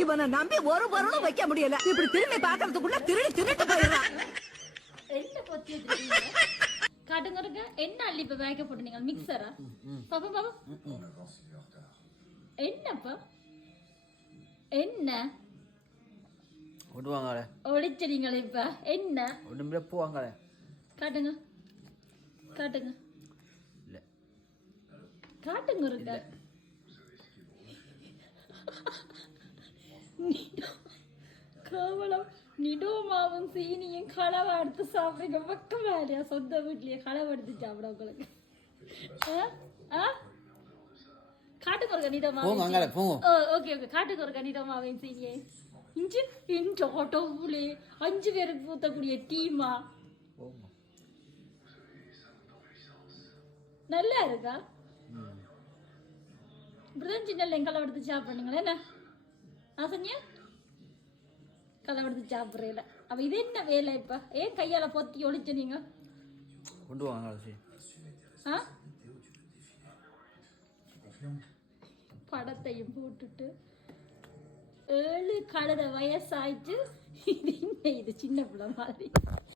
இவனை நம்பி ஒரு பொருளும் வைக்க முடியல. இப்படி திரும்பி பாக்குறதுக்குள்ள திருட்டு போயிடலாம். என்ன பொத்தி வச்சிருக்கீங்க? காட்டுங்க இருக்க. என்ன அள்ளி இப்ப வேக போட்டுனீங்க? மிக்சரா? பாப்பா பாப்பா. என்னப்பா? என்ன? ஓடுவாங்களே. ஒளிச்சறீங்களே இப்ப. என்ன? ஒண்ணுமே போவாங்களே. காட்டுங்க. காட்டுங்க. இல்ல. காட்டுங்க இருக்க. கவலம் நிடோமாவும் சீனியும் களவை எடுத்து சாப்பிடுங்க. பக்கமா இல்லையா? சொந்த வீட்லயே களவை எடுத்து சாப்பிட உங்களுக்கு. காட்டுக்கு ஒரு நிடோமாவும் ஓகே ஓகே காட்டுக்கு ஒரு நிடோமாவையும் சீனியை இஞ்சி இஞ்சி ஆட்டோவுலே 5 பேருக்கு ஊத்தக்கூடிய டீமா நல்லா இருக்கா? இப்படிதான் சின்ன களவை எடுத்து சாப்பிடுங்களேன். என்ன ஆசைங்க களவெடுத்து சாப்பிட்றீல. அப்ப இது என்ன வேலை? இப்ப ஏன் கையால பொத்தி ஒழிச்சு நீங்க கொண்டு வாங்க. படத்தையும் போட்டுட்டு 7 கழுத வயசாயிட்டு இது சின்ன பிள்ளை மாதிரி.